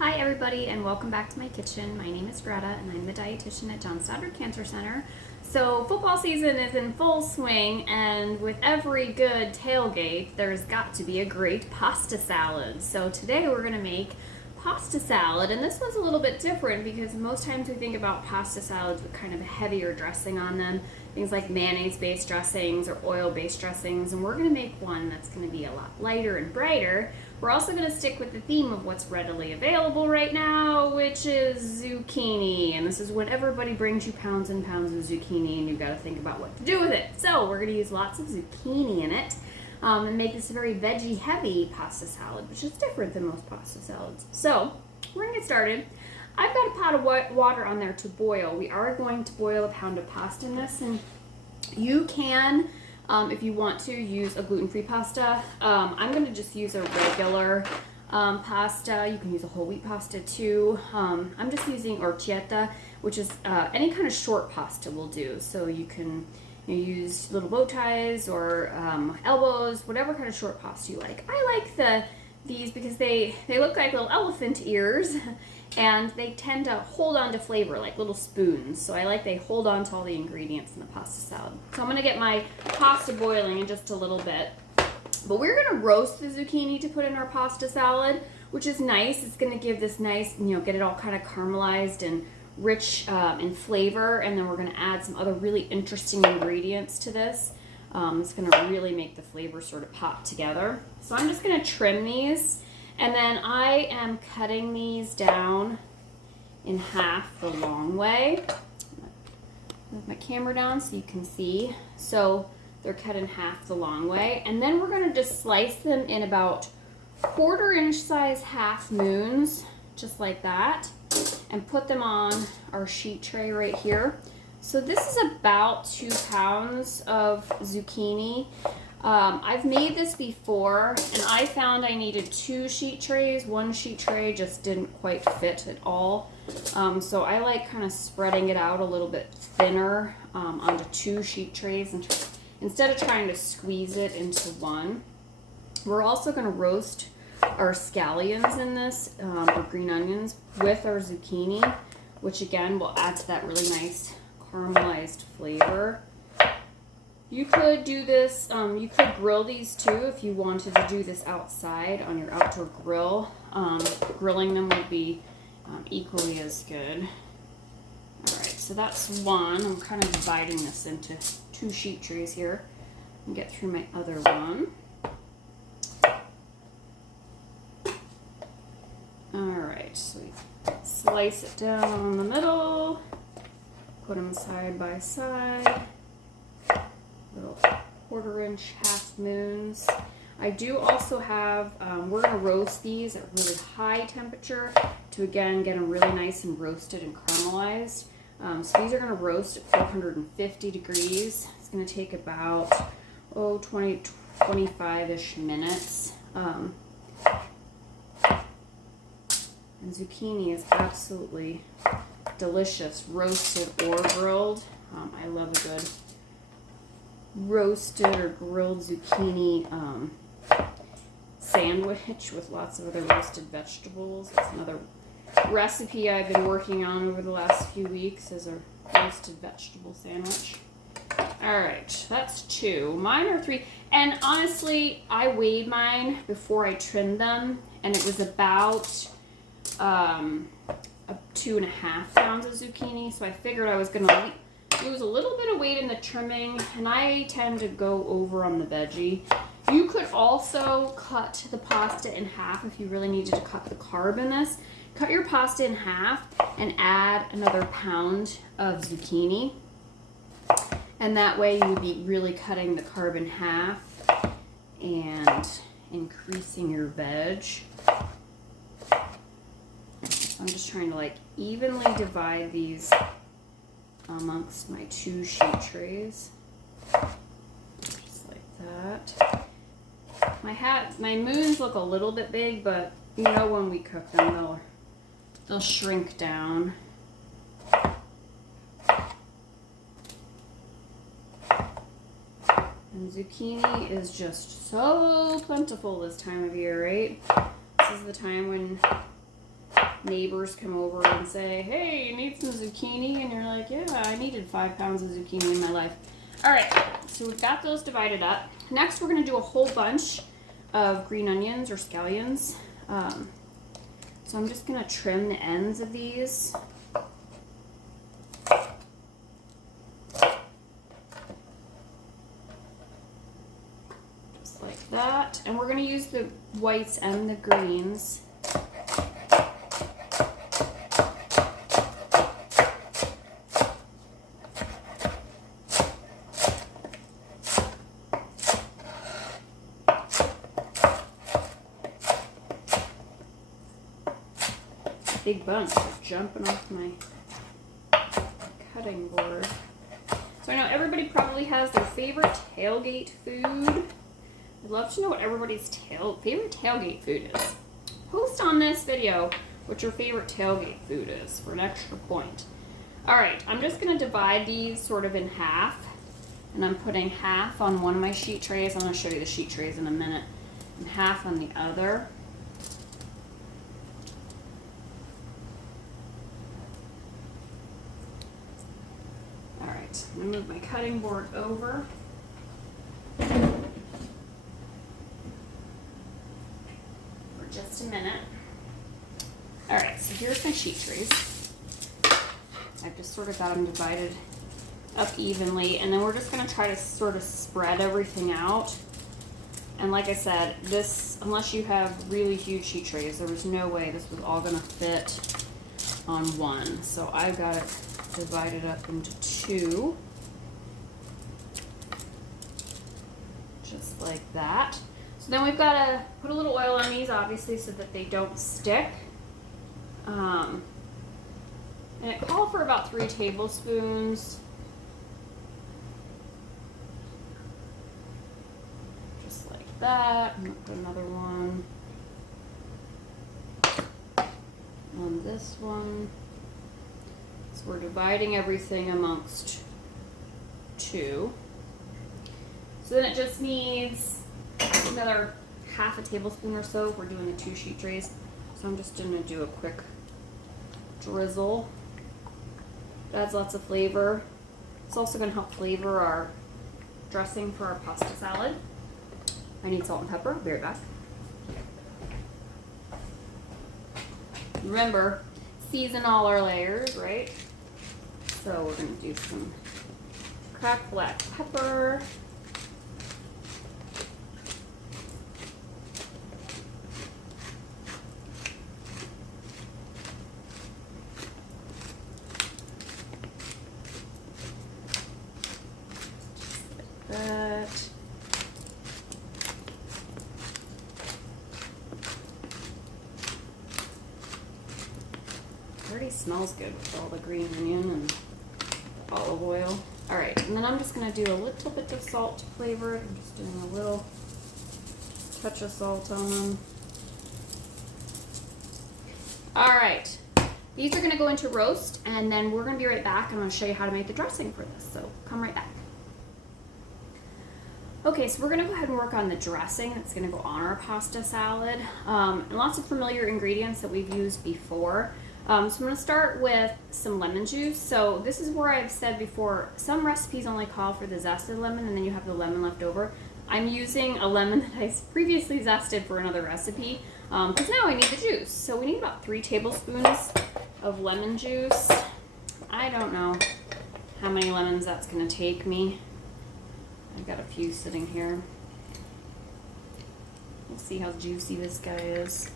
Hi everybody and welcome back to my kitchen. My name is Greta and I'm the dietitian at John Stoddard Cancer Center. So football season is in full swing, and with every good tailgate there's got to be a great pasta salad. So today we're going to make pasta salad, and this one's a little bit different because most times we think about pasta salads with kind of a heavier dressing on them, things like mayonnaise based dressings or oil based dressings, and we're going to make one that's going to be a lot lighter and brighter. We're also going to stick with the theme of what's readily available right now, which is zucchini, and this is when everybody brings you pounds and pounds of zucchini and you've got to think about what to do with it. So we're going to use lots of zucchini in it. And make this a very veggie heavy pasta salad, which is different than most pasta salads. So we're gonna get started. I've got a pot of water on there to boil. We are going to boil a pound of pasta in this, and you can, if you want to, use a gluten-free pasta. I'm gonna just use a regular pasta. You can use a whole wheat pasta too. I'm just using orchetta, which is any kind of short pasta will do. So you can use little bow ties or elbows, whatever kind of short pasta you like. I like these because they look like little elephant ears and they tend to hold on to flavor like little spoons. So I like they hold on to all the ingredients in the pasta salad. So I'm going to get my pasta boiling in just a little bit. But we're going to roast the zucchini to put in our pasta salad, which is nice. It's going to give this nice, get it all kind of caramelized and rich in flavor, and then we're going to add some other really interesting ingredients to this. It's going to really make the flavor sort of pop together. So I'm just going to trim these, and then I am cutting these down in half the long way. Move my camera down so you can see. So they're cut in half the long way, and then we're going to just slice them in about 1/4 inch size half moons, just like that, and put them on our sheet tray right here. So this is about 2 pounds of zucchini. I've made this before and I found I needed 2 sheet trays. 1 sheet tray just didn't quite fit at all. So I like kind of spreading it out a little bit thinner onto 2 sheet trays instead of trying to squeeze it into one. We're also going to roast our scallions in this, or green onions, with our zucchini, which again will add to that really nice caramelized flavor. You could do this, you could grill these too if you wanted to do this outside on your outdoor grill. Grilling them would be equally as good. Alright, so that's one. I'm kind of dividing this into 2 sheet trays here and get through my other one. Alright, so we slice it down the middle, put them side by side, little 1/4 inch half moons. I do also have, we're going to roast these at really high temperature to again get them really nice and roasted and caramelized. So these are going to roast at 450 degrees. It's going to take about 25-ish minutes. And zucchini is absolutely delicious, roasted or grilled. I love a good roasted or grilled zucchini sandwich with lots of other roasted vegetables. It's another recipe I've been working on over the last few weeks, is a roasted vegetable sandwich. Alright, that's 2. Mine are 3. And honestly, I weighed mine before I trimmed them, and it was about 2.5 pounds of zucchini, so I figured I was going to lose a little bit of weight in the trimming, and I tend to go over on the veggie. You could also cut the pasta in half if you really needed to cut the carb in this. Cut your pasta in half and add another pound of zucchini, and that way you would be really cutting the carb in half and increasing your veg. I'm just trying to evenly divide these amongst my 2 sheet trays. Just like that. My moons look a little bit big, but when we cook them they'll shrink down. And zucchini is just so plentiful this time of year, right? This is the time when neighbors come over and say, hey, you need some zucchini? And you're like, yeah, I needed 5 pounds of zucchini in my life. All right, so we've got those divided up. Next, we're gonna do a whole bunch of green onions or scallions. So I'm just gonna trim the ends of these. Just like that. And we're gonna use the whites and the greens. Big bunch are jumping off my cutting board. So I know everybody probably has their favorite tailgate food. I'd love to know what everybody's favorite tailgate food is. Post on this video what your favorite tailgate food is for an extra point. Alright, I'm just going to divide these sort of in half. And I'm putting half on one of my sheet trays. I'm going to show you the sheet trays in a minute. And half on the other. I'm going to move my cutting board over. For just a minute. Alright, so here's my sheet trays. I've just sort of got them divided up evenly, and then we're just going to try to sort of spread everything out. And like I said, this, unless you have really huge sheet trays, there was no way this was all going to fit on one. So I've got it divided up into 2. Just like that. So then we've got to put a little oil on these, obviously, so that they don't stick. And it called for about 3 tablespoons. Just like that. I'm going to put another one on this one. So we're dividing everything amongst 2. So then it just needs another half a tablespoon or so if we're doing the 2 sheet trays. So I'm just going to do a quick drizzle. It adds lots of flavor. It's also going to help flavor our dressing for our pasta salad. I need salt and pepper. I'll be right back. Remember, season all our layers, right? So we're going to do some cracked black pepper. That. Already smells good with all the green onion and olive oil. Alright, and then I'm just going to do a little bit of salt to flavor it. I'm just doing a little touch of salt on them. Alright, these are going to go into roast, and then we're going to be right back. I'm going to show you how to make the dressing for this, so come right back. Okay, so we're going to go ahead and work on the dressing that's going to go on our pasta salad. And lots of familiar ingredients that we've used before. So I'm going to start with some lemon juice. So this is where I've said before, some recipes only call for the zested lemon and then you have the lemon left over. I'm using a lemon that I previously zested for another recipe because now I need the juice. So we need about 3 tablespoons of lemon juice. I don't know how many lemons that's going to take me. I've got a few sitting here. We'll see how juicy this guy is.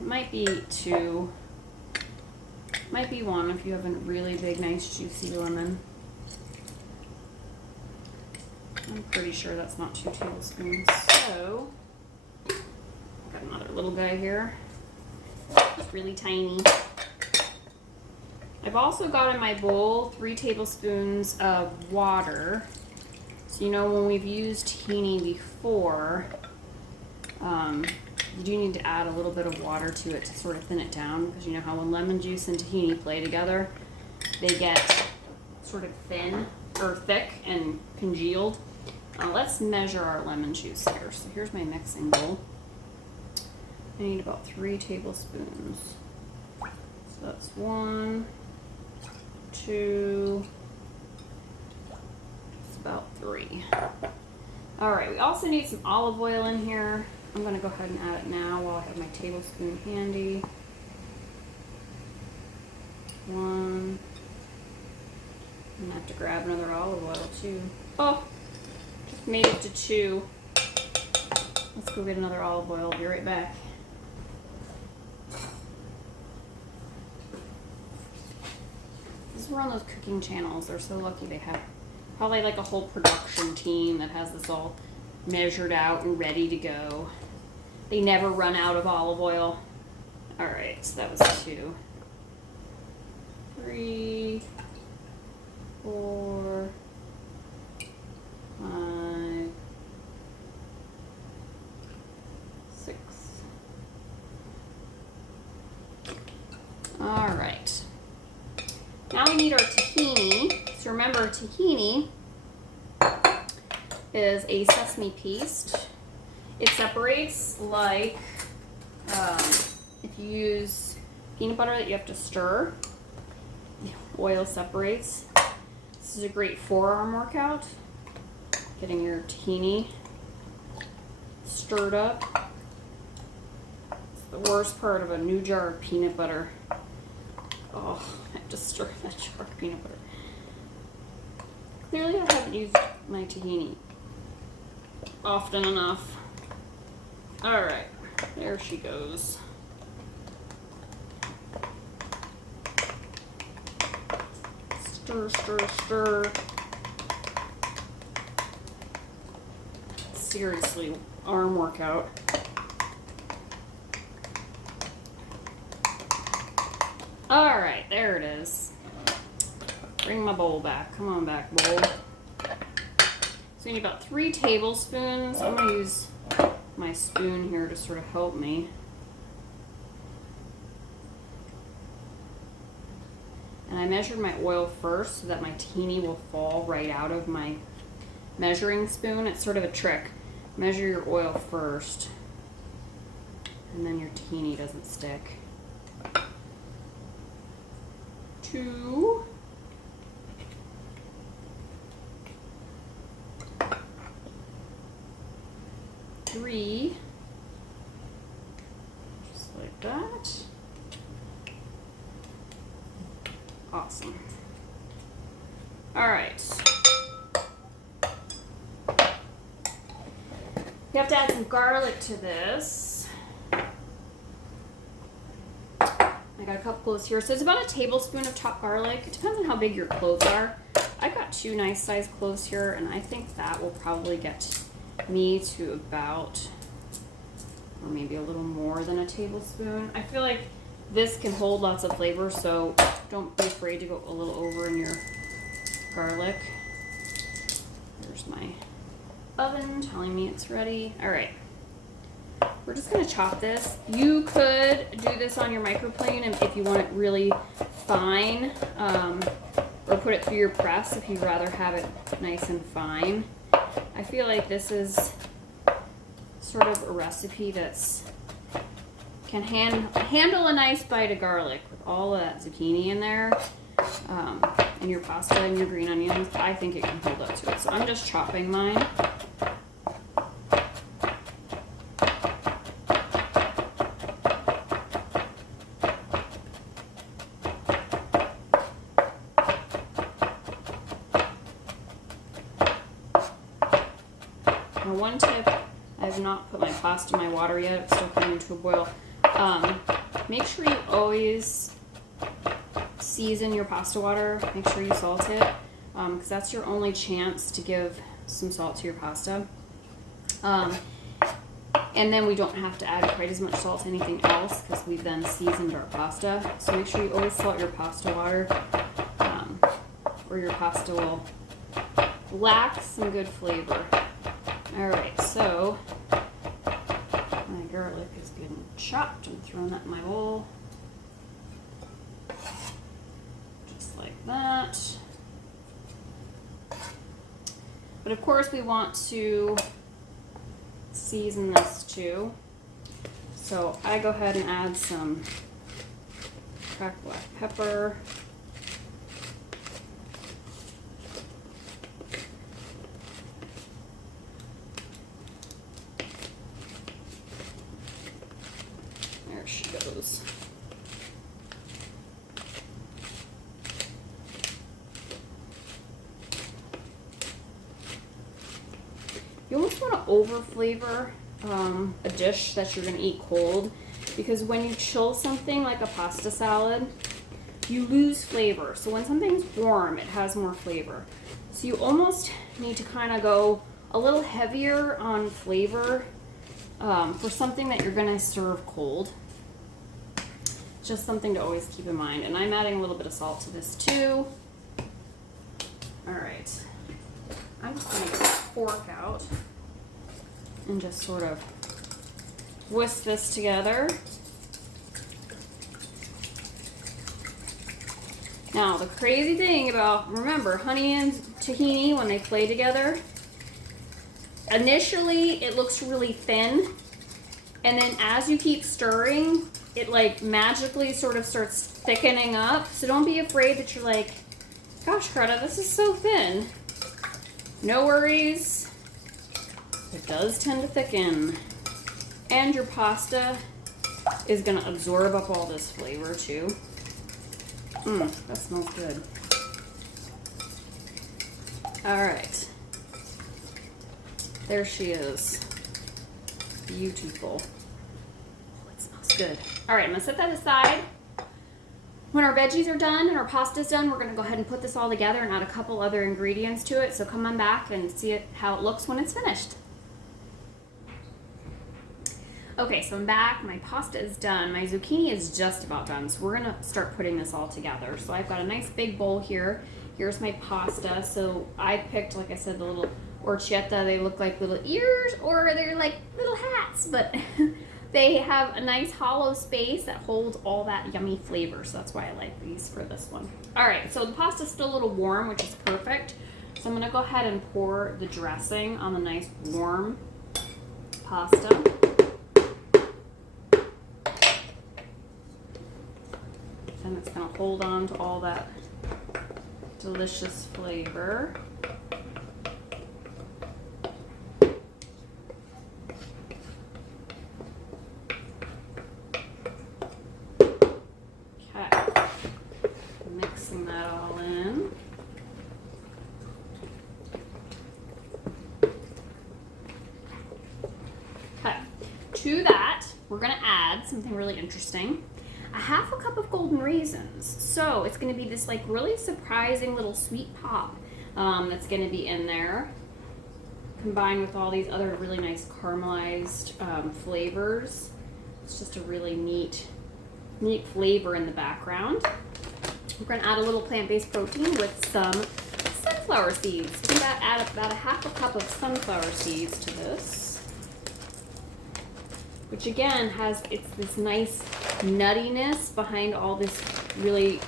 It might be 2. Might be 1 if you have a really big, nice, juicy lemon. I'm pretty sure that's not 2 tablespoons. So, I've got another little guy here. It's really tiny. I've also got in my bowl 3 tablespoons of water. So you know when we've used tahini before, you do need to add a little bit of water to it to sort of thin it down, because you know how when lemon juice and tahini play together, they get sort of thin or thick and congealed. Let's measure our lemon juice here. So here's my mixing bowl. I need about 3 tablespoons. So that's 1, 2, it's about 3. All right, we also need some olive oil in here. I'm gonna go ahead and add it now while I have my tablespoon handy. 1. I'm gonna have to grab another olive oil too. Oh, just made it to 2. Let's go get another olive oil. I'll be right back. This is one of those cooking channels. They're so lucky they have probably like a whole production team that has this all measured out and ready to go. They never run out of olive oil. All right, so that was 2, 3, 4, 5, 6. All right. Now we need our tahini. So remember, tahini is a sesame paste. It separates like if you use peanut butter that you have to stir, the oil separates. This is a great forearm workout. Getting your tahini stirred up. It's the worst part of a new jar of peanut butter. Oh, I have to stir that jar of peanut butter. Clearly I haven't used my tahini often enough. Alright, there she goes. Stir, stir, stir. Seriously, arm workout. Alright, there it is. Bring my bowl back. Come on back, bowl. So we need about 3 tablespoons. I'm going to use my spoon here to sort of help me. And I measured my oil first so that my tahini will fall right out of my measuring spoon. It's sort of a trick. Measure your oil first, and then your tahini doesn't stick. 2. 3. Just like that. Awesome. All right. You have to add some garlic to this. I got a couple cloves here. So it's about a tablespoon of chopped garlic. It depends on how big your cloves are. I got 2 nice sized cloves here, and I think that will probably get me to about, or maybe a little more than a tablespoon. I feel like this can hold lots of flavor, so don't be afraid to go a little over in your garlic. There's my oven telling me it's ready. All right. We're just gonna chop this. You could do this on your microplane and if you want it really fine, or put it through your press if you'd rather have it nice and fine. I feel like this is sort of a recipe that's can handle a nice bite of garlic with all of that zucchini in there, and your pasta and your green onions. I think it can hold up to it. So I'm just chopping mine. Now, one tip, I have not put my pasta in my water yet. It's still coming to a boil. Make sure you always season your pasta water. Make sure you salt it, because that's your only chance to give some salt to your pasta. And then we don't have to add quite as much salt to anything else because we've then seasoned our pasta. So make sure you always salt your pasta water, or your pasta will lack some good flavor. Alright, so my garlic is getting chopped. I'm throwing that in my bowl. Just like that. But of course we want to season this too. So I go ahead and add some cracked black pepper. There she goes. You almost want to over flavor a dish that you're going to eat cold, because when you chill something like a pasta salad, you lose flavor. So when something's warm, it has more flavor. So you almost need to kind of go a little heavier on flavor for something that you're going to serve cold. Just something to always keep in mind. And I'm adding a little bit of salt to this too. All right. I'm just going to get a fork out and just sort of whisk this together. Now, the crazy thing about, remember, honey and tahini, when they play together, initially it looks really thin, and then as you keep stirring, it like magically sort of starts thickening up. So don't be afraid that you're like, gosh, Greta, this is so thin. No worries. It does tend to thicken. And your pasta is gonna absorb up all this flavor too. That smells good. All right. There she is. Beautiful. Oh, it smells good. All right, I'm gonna set that aside. When our veggies are done and our pasta's done, we're gonna go ahead and put this all together and add a couple other ingredients to it. So come on back and see how it looks when it's finished. Okay, so I'm back. My pasta is done. My zucchini is just about done. So we're gonna start putting this all together. So I've got a nice big bowl here. Here's my pasta. So I picked, like I said, the little orchetta. They look like little ears, or they're like little hats, but they have a nice hollow space that holds all that yummy flavor. So that's why I like these for this one. All right, so the pasta's still a little warm, which is perfect. So I'm gonna go ahead and pour the dressing on the nice warm pasta. And it's going to hold on to all that delicious flavor. Okay. Mixing that all in. Okay. To that, we're going to add something really interesting. A half a cup of golden raisins. So it's going to be this like really surprising little sweet pop that's going to be in there, combined with all these other really nice caramelized flavors. It's just a really neat flavor in the background. We're going to add a little plant-based protein with some sunflower seeds. We're going to add about a half a cup of sunflower seeds to this, which again has this nice nuttiness behind all this really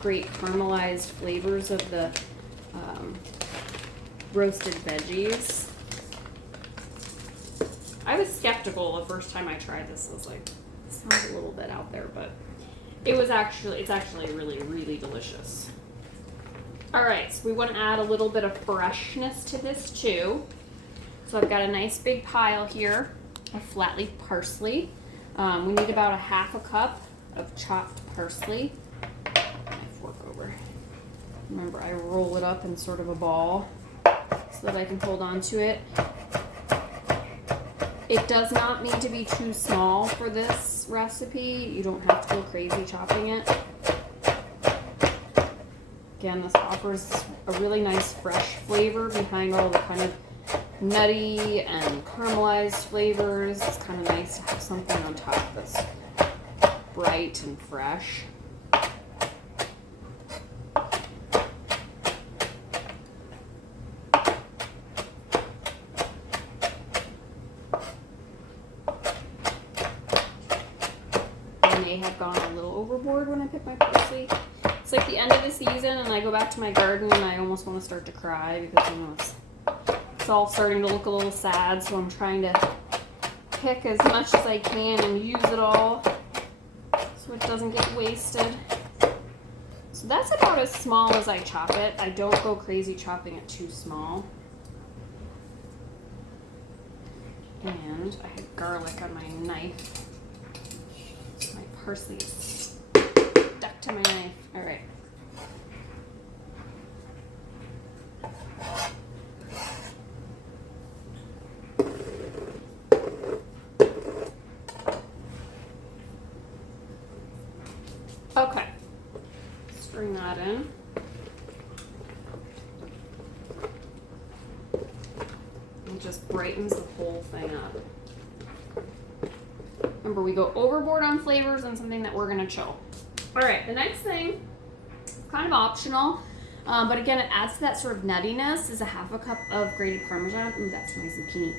great caramelized flavors of the roasted veggies. I was skeptical the first time I tried this. I was like, this sounds a little bit out there, but it's actually really, really delicious. All right, so we want to add a little bit of freshness to this too. So I've got a nice big pile here of flat leaf parsley. We need about a half a cup of chopped parsley. My fork over. Remember, I roll it up in sort of a ball so that I can hold on to it. It does not need to be too small for this recipe. You don't have to go crazy chopping it. Again, this offers a really nice fresh flavor behind all the kind of nutty and caramelized flavors. It's kind of nice to have something on top that's bright and fresh. I may have gone a little overboard when I picked my parsley. It's like the end of the season and I go back to my garden and I almost want to start to cry because, you know, it's all starting to look a little sad, so I'm trying to pick as much as I can and use it all. So it doesn't get wasted. So that's about as small as I chop it. I don't go crazy chopping it too small. And I had garlic on my knife. So my parsley is stuck to my knife. All right. Okay. Bring that in. It just brightens the whole thing up. Remember, we go overboard on flavors and something that we're gonna chill. All right, the next thing, kind of optional, but again, it adds to that sort of nuttiness, is a half a cup of grated Parmesan. Ooh, that's my zucchini.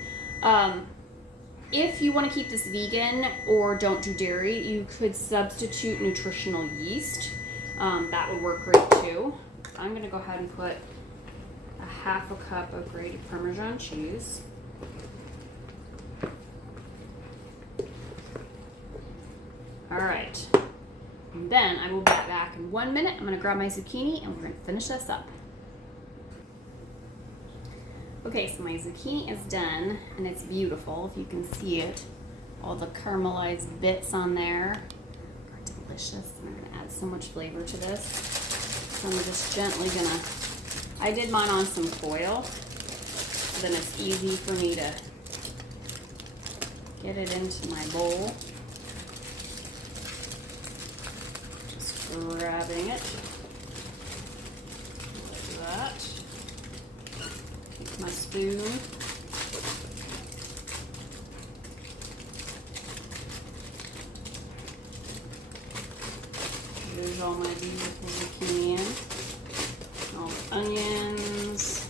If you want to keep this vegan or don't do dairy, you could substitute nutritional yeast. That would work great too. I'm going to go ahead and put a half a cup of grated Parmesan cheese. All right. And then I will be back in 1 minute. I'm going to grab my zucchini and we're going to finish this up. Okay, so my zucchini is done and it's beautiful if you can see it. All the caramelized bits on there are delicious. And I'm going to add so much flavor to this. So I'm just gently going to, I did mine on some foil, so then it's easy for me to get it into my bowl. Just grabbing it like that. My spoon. There's all my beautiful zucchini in. All the onions.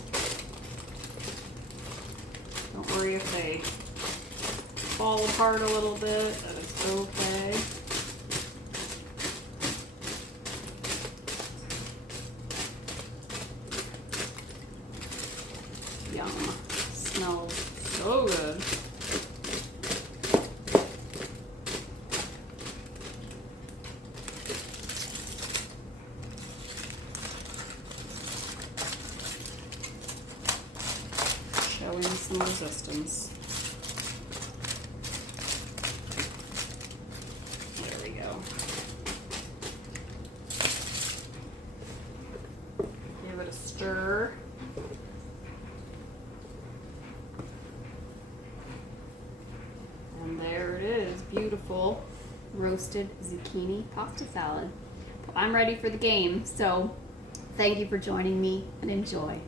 Don't worry if they fall apart a little bit, that it's okay. Yum. Smells so good. Showing some resistance. There we go. Give it a stir. And there it is, beautiful roasted zucchini pasta salad. I'm ready for the game, so thank you for joining me and enjoy.